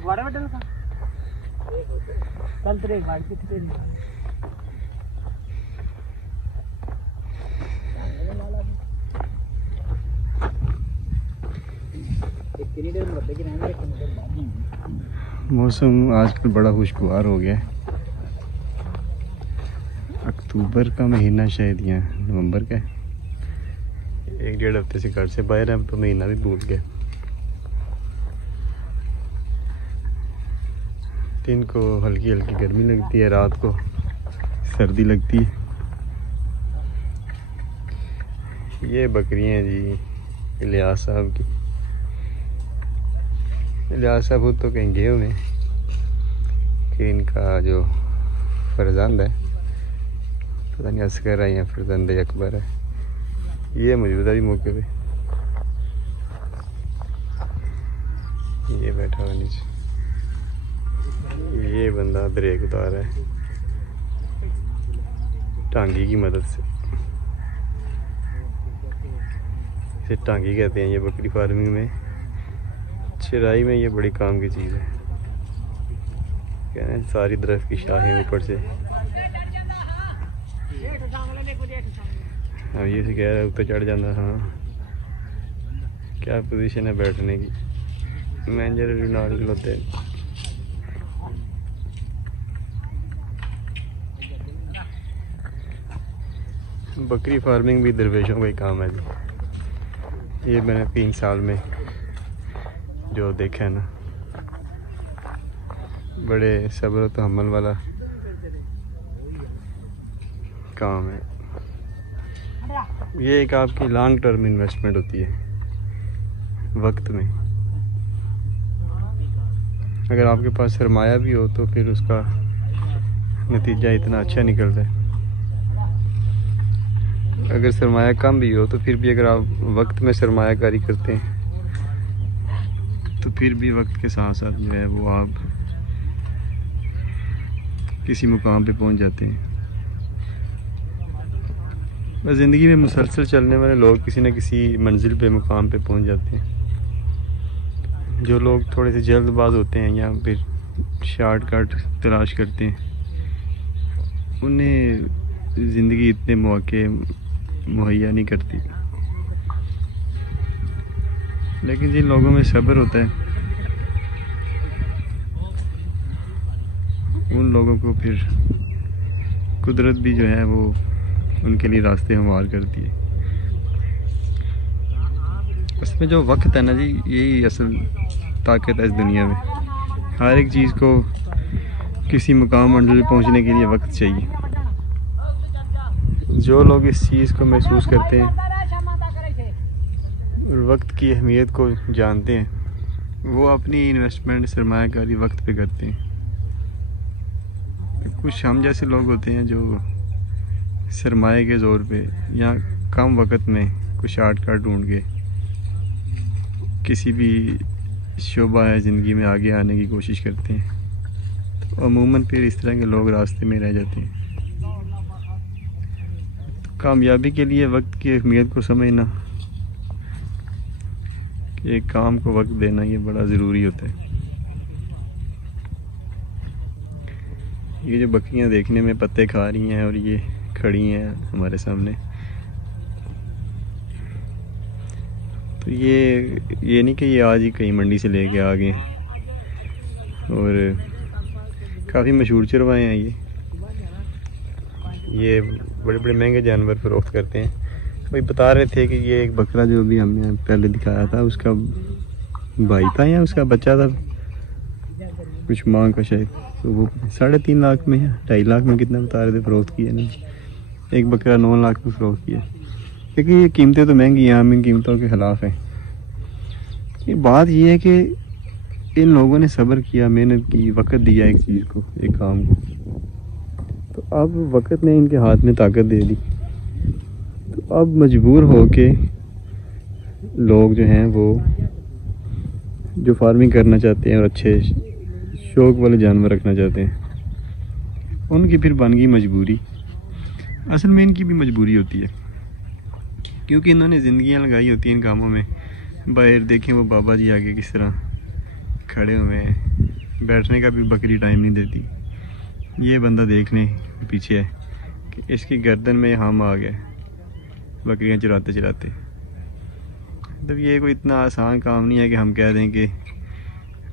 बड़ा बटन का कल तेरे गाड़ी पे कितने मौसम आजकल बड़ा खुशगवार हो गया है। अक्टूबर का महीना शायद या नवंबर का है। 1-1.5 हफ्ते से घर से बाहर हैं तो महीना भी भूल गए। दिन को हल्की हल्की गर्मी लगती है, रात को सर्दी लगती है। ये बकरियां हैं जी इलियास साहब की। इलियास साहब खुद तो कहीं गए हुए हैं कि इनका जो फर्जंद है, पता नहीं असगर है या फर्जंद अकबर है, ये मौजूदा भी मौके पे ये बैठा हुआ नीचे। ये बंदा ब्रेक उतार है टांगी की मदद से। इसे टांगी कहते हैं। ये बकरी फार्मिंग में, चराई में ये बड़ी काम की चीज़ है। कहते हैं सारी दरख्त की शाखें ऊपर से, हाँ ये से कह रहा है ऊपर चढ़ जाना। हाँ क्या पोजीशन है बैठने की, मैनेजर नाल खलोते हैं। बकरी फार्मिंग भी दरवेशों का ही काम है जी। ये मैंने 3 साल में जो देखा है ना, बड़े सब्र तो तहम्मुल वाला काम है। ये एक आपकी लॉन्ग टर्म इन्वेस्टमेंट होती है वक्त में। अगर आपके पास सरमाया भी हो तो फिर उसका नतीजा इतना अच्छा निकलता है। अगर सरमाया कम भी हो तो फिर भी अगर आप वक्त में सरमायाकारी करते हैं तो फिर भी वक्त के साथ साथ जो है वो आप किसी मुकाम पे पहुंच जाते हैं। बस ज़िंदगी में मुसलसल चलने वाले लोग किसी न किसी मंजिल पे मुकाम पे पहुंच जाते हैं। जो लोग थोड़े से जल्दबाज होते हैं या फिर शॉर्टकट तलाश करते हैं, उन्हें ज़िंदगी इतने मौके मुहैया नहीं करती। लेकिन जिन लोगों में सब्र होता है, उन लोगों को फिर कुदरत भी जो है वो उनके लिए रास्ते हमवार करती है। उसमें जो वक्त है ना जी, यही असल ताकत है इस दुनिया में। हर एक चीज़ को किसी मुकाम मंजिल पहुंचने के लिए वक्त चाहिए। जो लोग इस चीज़ को महसूस करते हैं और वक्त की अहमियत को जानते हैं, वो अपनी इन्वेस्टमेंट सरमायाकारी वक्त पे करते हैं। कुछ हम जैसे लोग होते हैं जो सरमाए के ज़ोर पे या कम वक्त में कुछ शॉर्टकट ढूंढ के किसी भी शोबा है ज़िंदगी में आगे आने की कोशिश करते हैं, तो अमूमन फिर इस तरह के लोग रास्ते में रह जाते हैं। तो कामयाबी के लिए वक्त की अहमियत को समझना, कि एक काम को वक्त देना, ये बड़ा ज़रूरी होता है। ये जो बकरियां देखने में पत्ते खा रही हैं और ये खड़ी हैं हमारे सामने, तो ये नहीं कि ये आज ही कहीं मंडी से लेके आ गए। और काफ़ी मशहूर चरवाए हैं ये बड़े बड़े महंगे जानवर फरोख्त करते हैं। भाई बता रहे थे कि ये एक बकरा जो भी हमने पहले दिखाया था, उसका भाई था या उसका बच्चा था, कुछ मांग का शायद, तो वो 3.5 लाख में या 2.5 लाख में कितना बता रहे थे फरोख्त किया ना। एक बकरा 9 लाख में फरोख्त किया। क्योंकि ये कीमतें तो महंगी हैं, हम इन कीमतों के ख़िलाफ़ हैं। ये बात ये है कि इन लोगों ने सब्र किया, मेहनत की, वक्त दिया एक चीज़ को, एक काम को, तो अब वक्त ने इनके हाथ में ताकत दे दी। तो अब मजबूर हो के लोग जो हैं वो जो फार्मिंग करना चाहते हैं और अच्छे शौक वाले जानवर रखना चाहते हैं, उनकी फिर बन गई मजबूरी। असल में इनकी भी मजबूरी होती है, क्योंकि इन्होंने ज़िंदगियां लगाई होती हैं इन कामों में। बाहर देखें वो बाबा जी आगे किस तरह खड़े हुए हैं, बैठने का भी बकरी टाइम नहीं देती। ये बंदा देखने पीछे है कि इसकी गर्दन में हम आ गए बकरियां चराते चराते। मतलब ये कोई इतना आसान काम नहीं है कि हम कह दें कि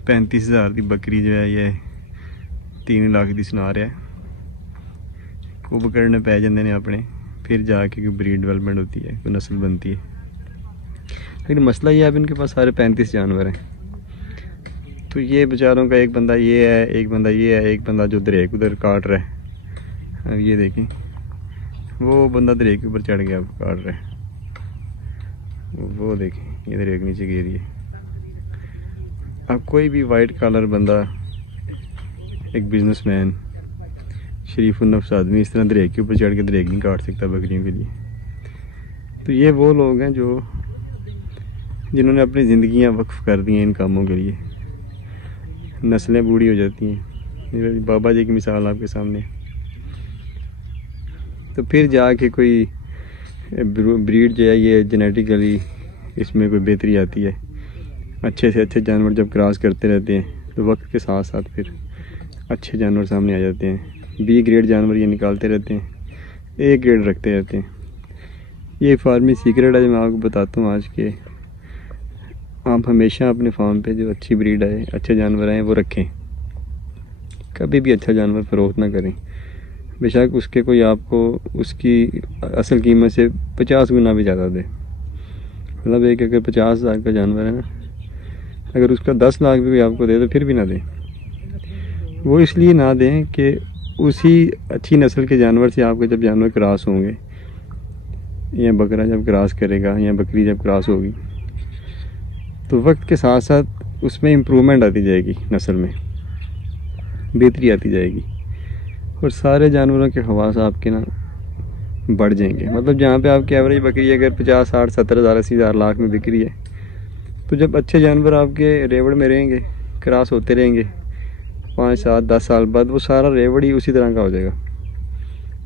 35,000 की बकरी जो है ये 3 लाख की सुना रहा है। वो पकड़ने पै जाते हैं अपने, फिर जाके कोई ब्रीड डेवलपमेंट होती है, कोई नस्ल बनती है। लेकिन मसला ये है, अब इनके पास सारे 35 जानवर हैं। तो ये बेचारों का एक बंदा ये है, एक बंदा ये है, एक बंदा जो दरेक उधर काट रहा है। अब ये देखें, वो बंदा दरेक के ऊपर चढ़ गया, अब काट रहा है। वो देखें, ये दरेक नीचे गिर रही है। अब कोई भी वाइट कॉलर बंदा, एक बिजनेसमैन, शरीफ-उन-नफ्स आदमी इस तरह दरेक के ऊपर चढ़ के दरेक नहीं काट सकता बकरियों के लिए। तो ये वो लोग हैं जो जिन्होंने अपनी ज़िंदगियां वक्फ कर दी हैं इन कामों के लिए। नस्लें बूढ़ी हो जाती हैं। बाबा जी की मिसाल आपके सामने। तो फिर जाके कोई ब्रीड जो है ये जेनेटिकली इसमें कोई बेहतरी आती है। अच्छे से अच्छे जानवर जब क्रॉस करते रहते हैं तो वक्त के साथ साथ फिर अच्छे जानवर सामने आ जाते हैं। बी ग्रेड जानवर ये निकालते रहते हैं, ए ग्रेड रखते रहते हैं। ये फार्मिंग सीक्रेट है जो मैं आपको बताता हूँ आज के। आप हमेशा अपने फार्म पे जो अच्छी ब्रीड है, अच्छे जानवर हैं, वो रखें। कभी भी अच्छा जानवर फ़रोख्त ना करें, बेशक उसके कोई आपको उसकी असल कीमत से 50 गुना भी ज़्यादा दे। मतलब एक अगर 50,000 का जानवर है ना, अगर उसका 10 लाख भी आपको दे तो फिर भी ना दें। वो इसलिए ना दें कि उसी अच्छी नस्ल के जानवर से आपके जब जानवर क्रॉस होंगे, या बकरा जब क्रॉस करेगा या बकरी जब क्रॉस होगी, तो वक्त के साथ साथ उसमें इम्प्रूवमेंट आती जाएगी, नस्ल में बेहतरी आती जाएगी और सारे जानवरों के खवास आपके ना बढ़ जाएंगे। मतलब जहाँ पे आपकी एवरेज बकरी अगर 50, 60, 70,000, 80,000 लाख में बिक रही है, तो जब अच्छे जानवर आपके रेवड़ में रहेंगे, क्रॉस होते रहेंगे, 5, 7, 10 साल बाद वो सारा रेवड़ ही उसी तरह का हो जाएगा।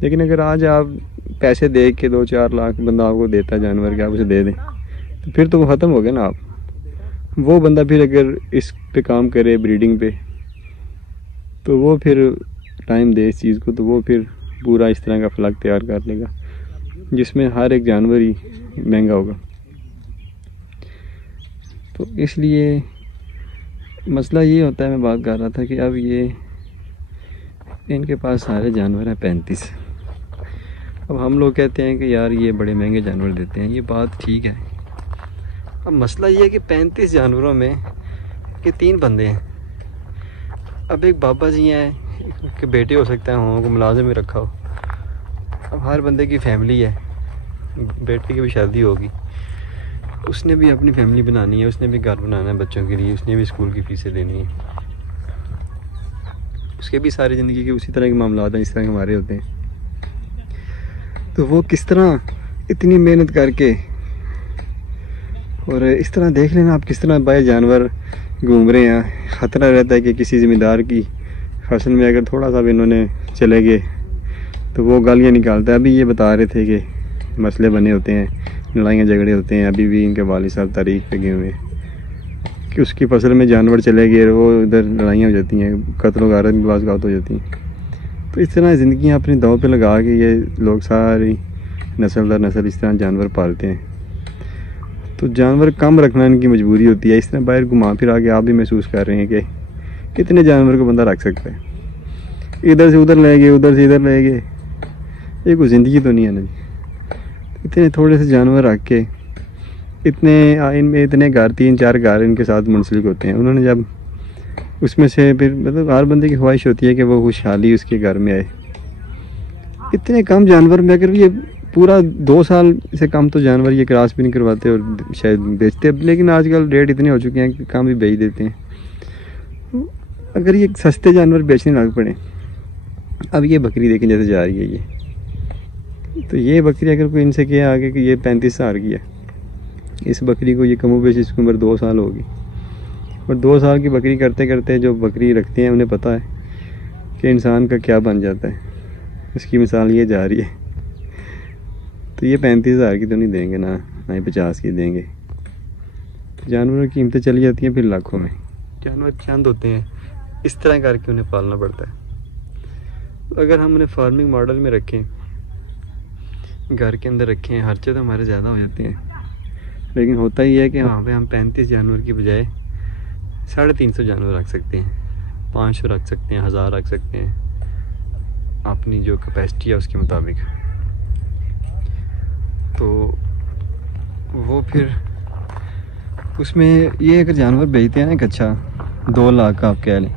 लेकिन अगर आज आप पैसे दे के 2-4 लाख बंदा आपको देता है जानवर के, आप उसे दे दें, तो फिर तो वो ख़त्म हो गया ना। आप वो बंदा फिर अगर इस पे काम करे ब्रीडिंग पे, तो वो फिर टाइम दे इस चीज़ को, तो वो फिर पूरा इस तरह का फ्लग तैयार कर लेगा जिसमें हर एक जानवर ही महंगा होगा। तो इसलिए मसला ये होता है, मैं बात कर रहा था कि अब ये इनके पास सारे जानवर हैं 35। अब हम लोग कहते हैं कि यार ये बड़े महंगे जानवर देते हैं, ये बात ठीक है। अब मसला ये है कि 35 जानवरों में कि 3 बंदे हैं। अब एक बाबा जी हैं कि बेटे हो सकते हैं, हों को मुलाजिम में रखा हो। अब हर बंदे की फैमिली है, बेटे की भी शादी होगी, उसने भी अपनी फैमिली बनानी है, उसने भी घर बनाना है बच्चों के लिए, उसने भी स्कूल की फ़ीसें देनी है, उसके भी सारी ज़िंदगी के उसी तरह के मामला हैं जिस तरह हमारे होते हैं। तो वो किस तरह इतनी मेहनत करके, और इस तरह देख लेना आप किस तरह बाहर जानवर घूम रहे हैं। ख़तरा रहता है कि किसी ज़मींदार की फसल में अगर थोड़ा सा भी इन्होंने चले गए तो वो गालियाँ निकालता है। अभी ये बता रहे थे कि मसले बने होते हैं, लड़ाइयाँ झगड़े होते हैं। अभी भी इनके वालिद साहब तारीख पे गए हुए हैं कि उसकी फसल में जानवर चले गए, वो इधर लड़ाइयाँ हो जाती हैं, कत्ल वगैरह की बात हो जाती हैं। तो इस तरह ज़िंदगियाँ अपनी दांव पे लगा के ये लोग सारी नस्ल दर नस्ल इस तरह जानवर पालते हैं। तो जानवर कम रखना इनकी मजबूरी होती है। इस तरह बाहर घुमा फिरा के आप भी महसूस कर रहे हैं कि कितने जानवर को बंदा रख सकता है। इधर से उधर ले गए, उधर से इधर ले गए, ये कोई ज़िंदगी तो नहीं है ना जी। इतने थोड़े से जानवर रख के इनमें इतने घर, 3-4 घर इनके साथ मुंसलिक होते हैं। उन्होंने जब उसमें से फिर मतलब हर बंदे की ख्वाहिश होती है कि वो खुशहाली उसके घर में आए। इतने कम जानवर में अगर ये पूरा 2 साल से कम तो जानवर ये क्रॉस भी नहीं करवाते और शायद बेचते। लेकिन आजकल रेट इतने हो चुके हैं कि कम भी बेच देते हैं। अगर ये सस्ते जानवर बेचने लग पड़े, अब ये बकरी देखें जैसे जा रही है ये, तो ये बकरी अगर कोई इनसे किया आगे कि ये 35,000 की है, इस बकरी को ये कमोबेश इसकी उम्र 2 साल होगी। और 2 साल की बकरी करते करते जो बकरी रखते हैं उन्हें पता है कि इंसान का क्या बन जाता है। इसकी मिसाल ये जा रही है। तो ये 35,000 की तो नहीं देंगे ना ही 50 की देंगे। जानवरों की कीमतें चली जाती हैं फिर लाखों में। जानवर चंद होते हैं, इस तरह करके उन्हें पालना पड़ता है। अगर हम उन्हें फार्मिंग मॉडल में रखें, घर के अंदर रखें, खर्चे तो हमारे ज़्यादा हो जाते हैं। लेकिन होता ही है कि वहाँ पे हम 35 जानवर की बजाय 350 जानवर रख सकते हैं, 500 रख सकते हैं, 1000 रख सकते हैं, अपनी जो कैपेसिटी है उसके मुताबिक। तो वो फिर उसमें ये अगर जानवर बेचते हैं ना, एक अच्छा 2 लाख का आप कह लें,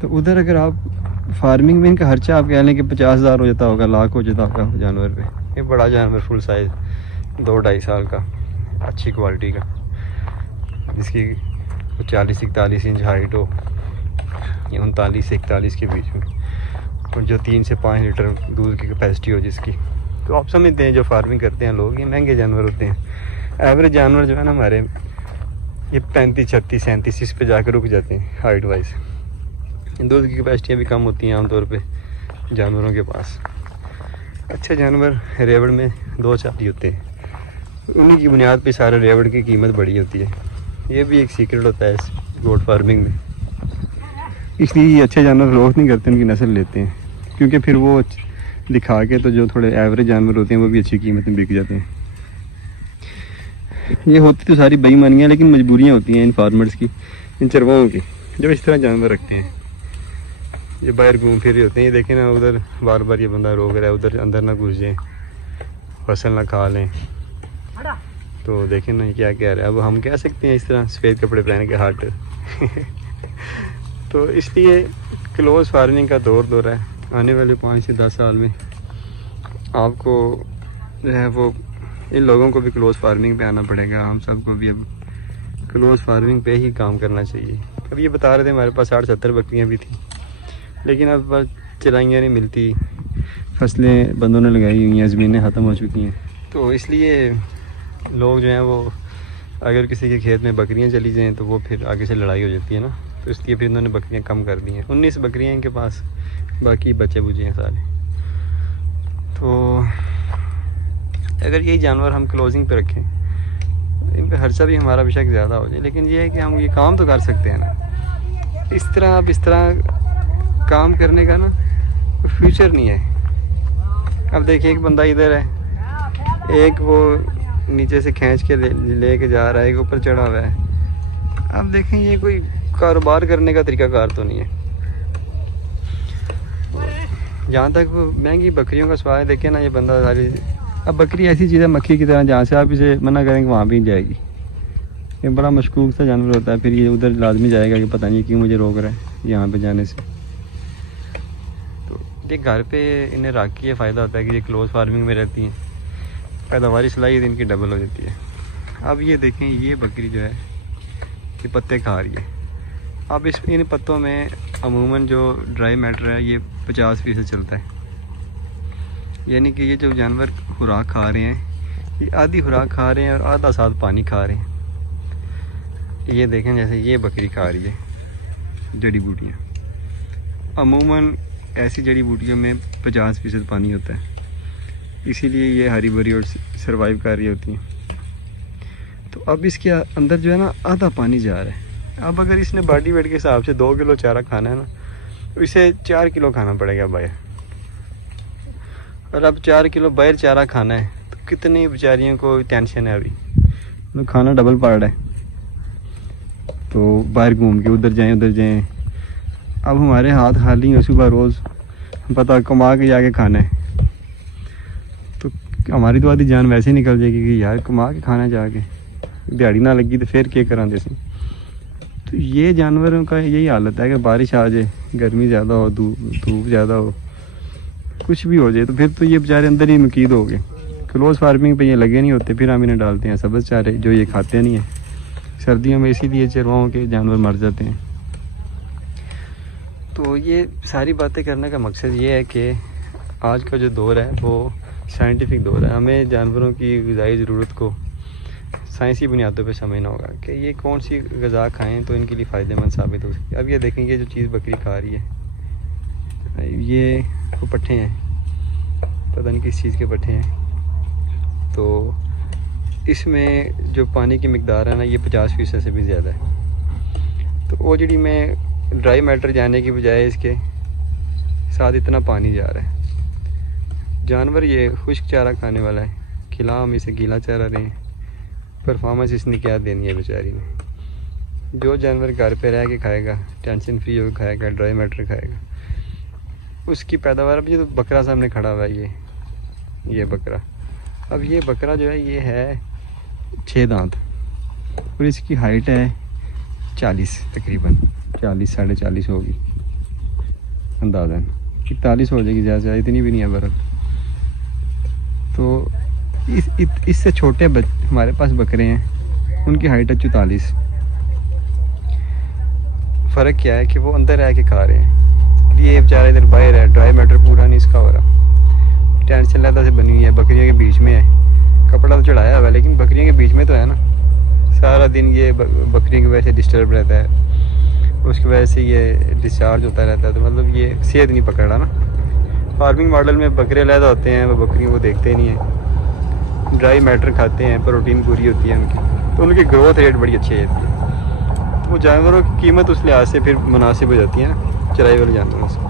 तो उधर अगर आप फार्मिंग में इनका खर्चा आप कह लें कि 50,000 हो जाता होगा, लाख हो जाता होगा जानवर पे। ये बड़ा जानवर फुल साइज 2-2.5 साल का, अच्छी क्वालिटी का, जिसकी 40-41 इंच हाइट हो, या 39 से 41 के बीच में, और जो 3 से 5 लीटर दूध की कैपेसिटी हो जिसकी। तो आप समझते हैं जो फार्मिंग करते हैं लोग, ये महंगे जानवर होते हैं। एवरेज जानवर जो है ना हमारे, ये 35, 36, 37 इस पे जाकर रुक जाते हैं हाइट वाइज। दूध की कैपेसिटियाँ भी कम होती हैं आमतौर पे जानवरों के पास। अच्छे जानवर रेवड़ में 2-4 ही होते हैं, उन्हीं की बुनियाद पे सारे रेवड़ की कीमत बड़ी होती है। ये भी एक सीक्रेट होता है इस गोट फार्मिंग में, इसलिए ये अच्छे जानवर फरोख्त नहीं करते, उनकी नस्ल लेते हैं, क्योंकि फिर वो दिखा के तो जो थोड़े एवरेज जानवर होते हैं वो भी अच्छी कीमत में बिक जाते हैं। ये होती तो सारी बेईमानियाँ, लेकिन मजबूरियाँ होती हैं इन फार्मर्स की, इन चरवाओं की, जो इस तरह जानवर रखते हैं। ये बाहर घूम फिर रहे होते हैं, ये देखें ना, उधर बार बार ये बंदा रोक रहा है, उधर अंदर ना घुस जाए, फसल ना खा लें। तो देखें ना क्या कह रहा है। अब हम कह सकते हैं इस तरह सफ़ेद कपड़े पहन के हट तो इसलिए क्लोज फार्मिंग का दौर है। आने वाले 5 से 10 साल में आपको जो है वो इन लोगों को भी क्लोज फार्मिंग पे आना पड़ेगा। हम सबको भी अब क्लोज फार्मिंग पे ही काम करना चाहिए। अब ये बता रहे थे हमारे पास 60-70 बकरियाँ भी थी, लेकिन अब चराइयाँ नहीं मिलती, फसलें बंदों ने लगाई हुई हैं, ज़मीनें ख़त्म हो चुकी हैं। तो इसलिए लोग जो हैं वो, अगर किसी के खेत में बकरियां चली जाएं तो वो फिर आगे से लड़ाई हो जाती है ना, तो इसलिए फिर इन्होंने बकरियां कम कर दी हैं। 19 बकरियां इनके पास, बाकी बच्चे बुचे हैं सारे। तो अगर यही जानवर हम क्लोजिंग पे रखें, इन पर खर्चा भी हमारा बेशक ज़्यादा हो जाए, लेकिन ये है कि हम ये काम तो कर सकते हैं ना। इस तरह काम करने का ना फ्यूचर नहीं है। अब देखिए एक बंदा इधर है, एक वो नीचे से खींच के लेके जा रहा है, एक ऊपर चढ़ा हुआ है। अब देखें ये कोई कारोबार करने का तरीकाकार तो नहीं है। जहाँ तक वो महंगी बकरियों का सवाल है, देखें ना ये बंदा सारी, अब बकरी ऐसी चीज़ है मक्खी की तरह, जहाँ से आप इसे मना करेंगे वहाँ भी जाएगी। ये बड़ा मशकूक सा जानवर होता है, फिर ये उधर लाजमी जाएगा कि पता नहीं क्यों मुझे रोक रहा है यहाँ पे जाने से। तो ये घर पे इन्हें रख के फ़ायदा होता है कि ये क्लोज फार्मिंग में रहती हैं, पैदावारी सलाहियत इनकी डबल हो जाती है। अब ये देखें, ये बकरी जो है ये पत्ते खा रही है। अब इन पत्तों में अमूमन जो ड्राई मैटर है ये 50% चलता है, यानी कि ये जो जानवर खुराक खा रहे हैं, ये आधी खुराक खा रहे हैं और आधा साथ पानी खा रहे हैं। ये देखें जैसे ये बकरी खा रही है जड़ी बूटियाँ। अमूमन ऐसी जड़ी बूटियों में 50% पानी होता है, इसीलिए ये हरी भरी और सरवाइव कर रही होती हैं। तो अब इसके अंदर जो है ना आधा पानी जा रहा है। अब अगर इसने बॉडी वेट के हिसाब से 2 किलो चारा खाना है ना, तो इसे 4 किलो खाना पड़ेगा बाहर। और अब 4 किलो बाहर चारा खाना है तो कितनी बेचारियों को टेंशन है, अभी खाना डबल पड़ रहा है। तो बाहर घूम के उधर जाएं। अब हमारे हाथ खाली हैं, सुबह रोज़ पता कमा के जाके खाना है, तो हमारी तो आधी जान वैसे ही निकल जाएगी कि यार कमा के खाना जाके, दिहाड़ी ना लगी तो फिर क्या करा जैसे। तो ये जानवरों का यही हालत है कि बारिश आ जाए, गर्मी ज़्यादा हो, धूप ज़्यादा हो, कुछ भी हो जाए, तो फिर तो ये बेचारे अंदर ही मकीद हो गए। क्लोज फार्मिंग पे ये लगे नहीं होते, फिर हम इन्हें डालते हैं सब्ज़ चारे जो ये खाते नहीं हैं। सर्दियों में इसीलिए चरवाहों के जानवर मर जाते हैं। तो ये सारी बातें करने का मकसद ये है कि आज का जो दौर है वो साइंटिफिक दौर है। हमें जानवरों की ग़िज़ाई ज़रूरत को साइंसी बुनियादों पे समझना होगा कि ये कौन सी ग़िज़ा खाएं तो इनके लिए फ़ायदेमंद साबित हो सकती है। अब ये देखेंगे जो चीज़ बकरी खा रही है, ये वो पट्ठे हैं, पता नहीं किस चीज़ के पट्ठे हैं। तो इसमें जो पानी की मिकदार है ना, ये 50% से भी ज़्यादा है। तो वो जी मैं ड्राई मैटर जाने की बजाय इसके साथ इतना पानी जा रहा है। जानवर ये खुश्क चारा खाने वाला है, खिला हम इसे गीला चारा रहे हैं। परफॉर्मेंस इसने क्या देनी है बेचारी ने। जो जानवर घर पे रह के खाएगा, टेंशन फ्री होकर खाएगा, ड्राई मैटर खाएगा, उसकी पैदावार। अभी तो बकरा सामने खड़ा हुआ है, ये बकरा। अब ये बकरा जो है ये है 6 दांत और इसकी हाइट है 40, तकरीबन 40 साढ़े 40 होगी अंदाज़न, 41 हो जाएगी ज़्यादा, इतनी भी नहीं है बर्फ़। तो इससे छोटे हमारे पास बकरे हैं, उनकी हाइट है 44। फ़र्क क्या है कि वो अंदर रह के खा रहे हैं, ये बेचारा इधर बाहर है, ड्राई मैटर पूरा नहीं इसका हो रहा। टेंशन लहदा से बनी हुई है, बकरियों के बीच में है, कपड़ा तो चढ़ाया हुआ है लेकिन बकरियों के बीच में तो है ना। सारा दिन ये बकरियों की वजह से डिस्टर्ब रहता है, उसकी वजह से ये डिस्चार्ज होता रहता है, तो मतलब ये सेहत नहीं पकड़ रहा ना। फार्मिंग मॉडल में बकरे लहदा होते हैं, वो बकरियों को देखते नहीं हैं, ड्राई मैटर खाते हैं, प्रोटीन पूरी होती है उनकी, तो उनकी ग्रोथ रेट बड़ी अच्छी रहती है। वो जानवरों की कीमत उस लिहाज से फिर मुनासिब हो जाती है ना चराई वाले जानवरों से।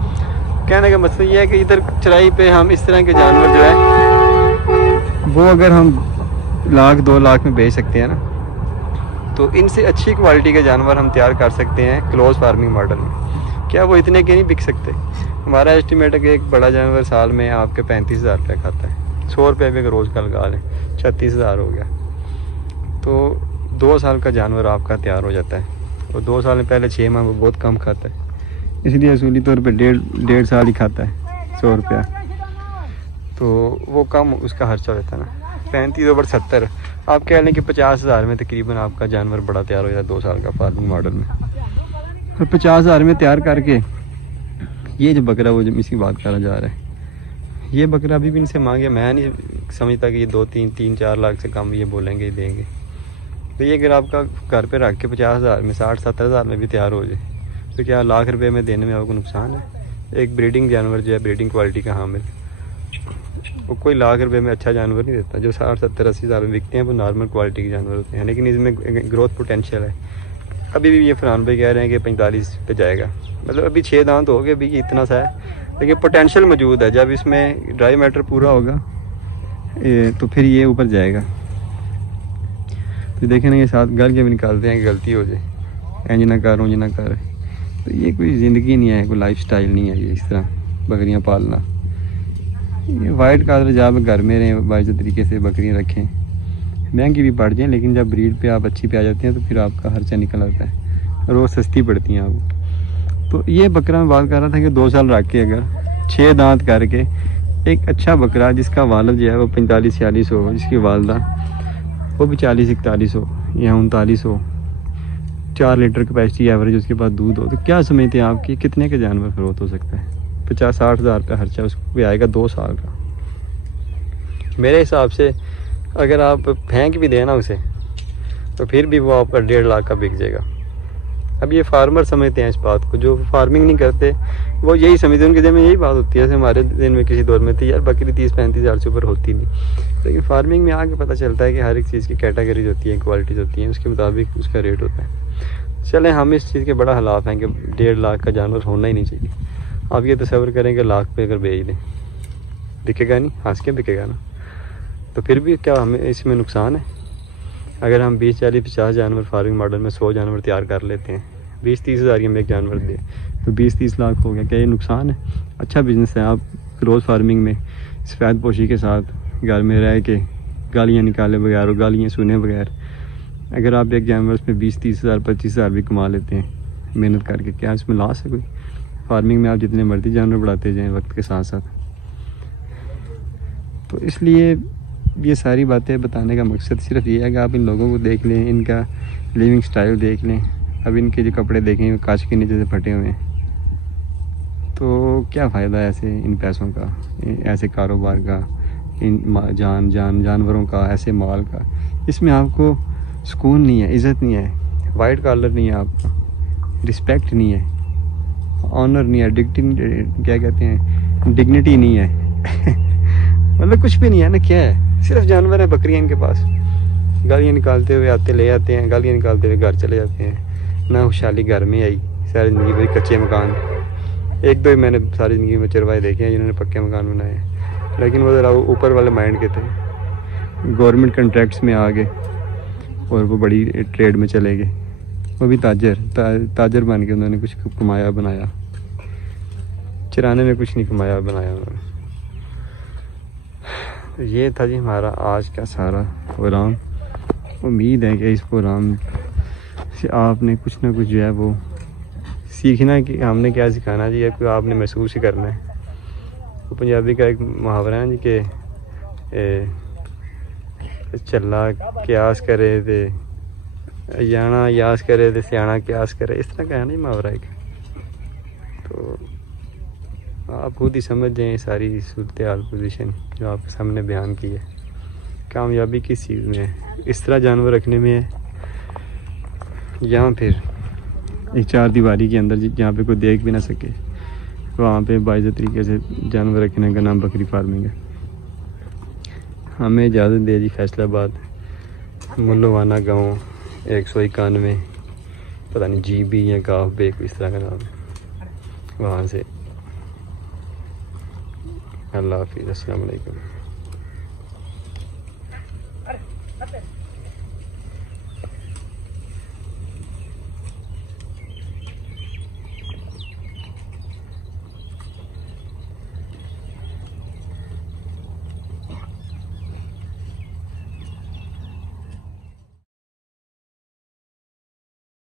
कहने का मतलब ये है कि इधर चराई पे हम इस तरह के जानवर जो है वो अगर हम 1 लाख 2 लाख में बेच सकते हैं ना, तो इनसे अच्छी क्वालिटी के जानवर हम तैयार कर सकते हैं क्लोज फार्मिंग मॉडल में। क्या वो इतने के नहीं बिक सकते? हमारा एस्टिमेट है कि एक बड़ा जानवर साल में आपके 35,000 रुपये खाता है। 100 रुपये भी अगर रोज़ का लगा लें 36,000 हो गया, तो 2 साल का जानवर आपका तैयार हो जाता है। और 2 साल में पहले 6 माह वो बहुत कम खाता है, इसलिए असूली तौर पे डेढ़ साल ही खाता है 100 रुपया, तो वो कम उसका खर्चा होता है ना। 35 ओवर 70, आप कह लें कि 50,000 में तकरीबन आपका जानवर बड़ा तैयार हो जाता है 2 साल का फार्मिंग मॉडल में। और 50,000 में तैयार करके ये जो बकरा, वो जो इसकी बात करा जा रहा है, ये बकरा अभी भी इनसे मांगे, मैं नहीं समझता कि ये 2-3-4 लाख से कम ये बोलेंगे देंगे। तो ये अगर आपका घर पे रख के 50,000 में 60-70,000 में भी तैयार हो जाए, तो क्या 1 लाख रुपए में देने में आपको नुकसान है? एक ब्रीडिंग जानवर जो है, ब्रीडिंग क्वालिटी का हामिल, वो कोई 1 लाख रुपए में अच्छा जानवर नहीं देता। जो 60-70-80,000 में बिकते हैं वो नॉर्मल क्वालिटी के जानवर होते हैं, लेकिन इसमें ग्रोथ पोटेंशियल है। अभी भी ये फरहान भाई कह रहे हैं कि 45 पे जाएगा, मतलब अभी 6 दांत हो गए, अभी इतना सा है, लेकिन पोटेंशियल मौजूद है। जब इसमें ड्राई मैटर पूरा होगा तो फिर ये ऊपर जाएगा। तो देखें ना, ये साथ गल के भी निकालते हैं कि गलती हो जाए, इंज ना कर उंज ना कर। तो ये कोई ज़िंदगी नहीं है, कोई लाइफ स्टाइल नहीं है ये इस तरह बकरियाँ पालना। ये वाइट कलर जब घर में रहें, बाइज़ तरीके से बकरियाँ रखें, महंगी भी पड़ जाएँ, लेकिन जब ब्रीड पे आप अच्छी पे आ जाते हैं तो फिर आपका खर्चा निकल आता है और वो सस्ती पड़ती हैं आपको। तो ये बकरा मैं बात कर रहा था कि 2 साल रख के अगर 6 दांत करके एक अच्छा बकरा, जिसका वालिद जो है वो 45-46 हो, जिसकी वालदा वो भी 40-41 हो या 39 हो, 4 लीटर कैपेसिटी एवरेज उसके पास दूध हो, तो क्या समझते हैं आपकी कितने के जानवर ग्रोथ हो सकता है? 50-60 हज़ार रुपया खर्चा उसको भी आएगा 2 साल का। मेरे हिसाब से अगर आप फेंक भी देना उसे, तो फिर भी वो आपका 1.5 लाख का बिक जाएगा। अब ये फार्मर समझते हैं इस बात को, जो फार्मिंग नहीं करते वो यही समझते हैं, उनके दिल में यही बात होती है। जैसे हमारे दिन में किसी दौर में थी यार बकरी 30-35 हज़ार से ऊपर होती नहीं, लेकिन फार्मिंग में आके पता चलता है कि हर एक चीज़ की कैटेगरीज होती है, क्वालिटीज़ होती हैं, उसके मुताबिक उसका रेट होता है। चलें, हम इस चीज़ के बड़ा खिलाफ हैं कि 1.5 लाख का जानवर होना ही नहीं चाहिए। आप ये तस्वर करें कि लाख पे अगर बेच दें, बिकेगा नहीं, हंस के बिकेगा ना, तो फिर भी क्या हमें इसमें नुकसान है? अगर हम 20-40-50 जानवर फार्मिंग मॉडल में 100 जानवर तैयार कर लेते हैं, 20-30 हज़ार में एक जानवर दे तो 20-30 लाख हो गया। क्या ये नुकसान है? अच्छा बिजनेस है। आप क्लोज फार्मिंग में सफ़ेद पोशी के साथ घर में रह के गालियाँ निकाले बगैर और गालियाँ सुने बगैर अगर आप एक जानवर उसमें 20-30 हज़ार 25 हज़ार भी कमा लेते हैं मेहनत करके, क्या इसमें लॉस है कोई? फार्मिंग में आप जितने मर्जी जानवर बढ़ाते जाएँ वक्त के साथ साथ। तो इसलिए ये सारी बातें बताने का मकसद सिर्फ ये है कि आप इन लोगों को देख लें, इनका लिविंग स्टाइल देख लें। अब इनके जो कपड़े देखें कांच के नीचे से फटे हुए हैं, तो क्या फ़ायदा ऐसे इन पैसों का, ऐसे कारोबार का, इन जानवरों का, ऐसे माल का? इसमें आपको सुकून नहीं है, इज़्ज़त नहीं है, वाइट कॉलर नहीं है आपका, रिस्पेक्ट नहीं है, ऑनर नहीं है, क्या कहते हैं, डिग्निटी नहीं है मतलब कुछ भी नहीं है ना। क्या है? सिर्फ जानवर है, बकरियाँ इनके पास, गालियाँ निकालते हुए आते ले आते हैं, गालियाँ निकालते हुए घर चले जाते हैं, ना खुशहाली घर में आई। सारी ज़िंदगी भरी कच्चे मकान, एक दो ही मैंने सारी ज़िंदगी में चरवाए देखे हैं जिन्होंने पक्के मकान बनाए हैं, लेकिन वो ज़रा ऊपर वाले माइंड के थे। गवर्नमेंट कॉन्ट्रैक्ट्स में आ गए और वो बड़ी ट्रेड में चले गए। वो भी ताजर बन के उन्होंने कुछ कमाया बनाया, चराने में कुछ नहीं कमाया बनाया उन्होंने। तो ये था जी हमारा आज का सारा प्रोग्राम। उम्मीद है कि इस प्रोग्राम से आपने कुछ ना कुछ जो है वो सीखना है कि हमने क्या सिखाना जी, कोई आपने महसूस ही करना है। तो पंजाबी का एक मुहावरा है जी कि चला क्यास करे ते जाना यास करे ते सियाना क्यास करे, इस तरह का है ना मुहावरा एक। तो आप खुद ही समझ जाएं सारी सूरत हाल पोजीशन जो आपके सामने बयान की है। कामयाबी किस चीज़ में है, इस तरह जानवर रखने में है या फिर एक चार दीवारी के अंदर जहाँ पे कोई देख भी ना सके, वहाँ पे बाइज़ तरीके से जानवर रखने का नाम बकरी फार्मिंग है। हमें इजाज़त दे जी फैसलाबाद मुल्लवाना गाँव 191, पता नहीं GB या गाँव बेक इस तरह का नाम है। वहाँ से अल्लाह हाफिज़, अस्सलाम वालेकुम।